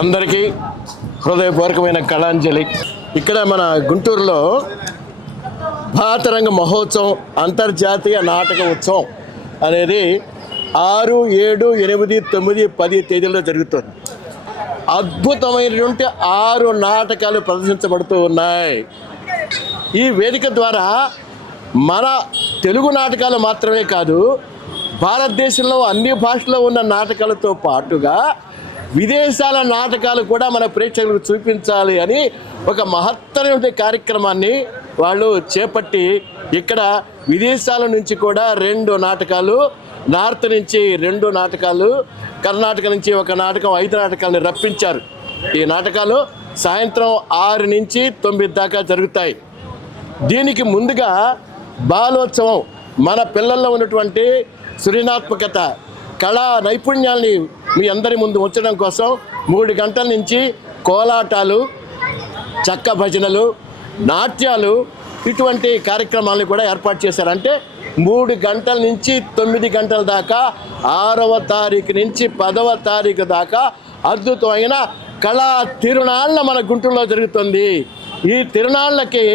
అందరికీ హృదయపూర్వకమైన కళాంజలి. ఇక్కడ మన గుంటూరులో భారతరంగ మహోత్సవం, అంతర్జాతీయ నాటక ఉత్సవం అనేది 6, 7, 8, 9, 10 తేదీల్లో జరుగుతుంది. అద్భుతమైనటువంటి 6 నాటకాలు ప్రదర్శించబడుతూ ఉన్నాయి. ఈ వేదిక ద్వారా మన తెలుగు నాటకాలు మాత్రమే కాదు, భారతదేశంలో అన్ని భాషల్లో ఉన్న నాటకాలతో పాటుగా విదేశాల నాటకాలు కూడా మన ప్రేక్షకులకు చూపించాలి అని ఒక మహత్తరమైన కార్యక్రమాన్ని వాళ్ళు చేపట్టి ఇక్కడ విదేశాల నుంచి కూడా 2 నాటకాలు, నార్త్ నుంచి 2 నాటకాలు, కర్ణాటక నుంచి ఒక నాటకం, 5 నాటకాలను రప్పించారు. ఈ నాటకాలు సాయంత్రం 6 నుంచి 9 దాకా జరుగుతాయి. దీనికి ముందుగా బాలోత్సవం, మన పిల్లల్లో ఉన్నటువంటి సృజనాత్మకత, కళా నైపుణ్యాల్ని మీ అందరి ముందు ఉంచడం కోసం 3 గంటల నుంచి కోలాటాలు, చెక్క భజనలు, నాట్యాలు, ఇటువంటి కార్యక్రమాలను కూడా ఏర్పాటు చేశారు. అంటే 3 గంటల నుంచి 9 గంటల దాకా, 6వ తారీఖు నుంచి 10వ తారీఖు దాకా అద్భుతమైన కళా తిరునాళ్ళ మన గుంటూరులో జరుగుతుంది. ఈ తిరునాళ్ళకి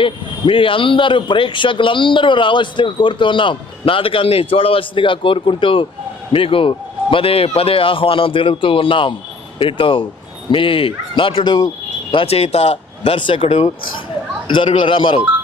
మీ అందరూ ప్రేక్షకులందరూ రావాల్సిందిగా కోరుతూ ఉన్నాం. నాటకాన్ని చూడవలసిందిగా కోరుకుంటూ మీకు పదే ఆహ్వానం తెలుపుతూ ఉన్నాం. ఇటు మీ నటుడు, రచయిత, దర్శకుడు జరుగుల రామారావు.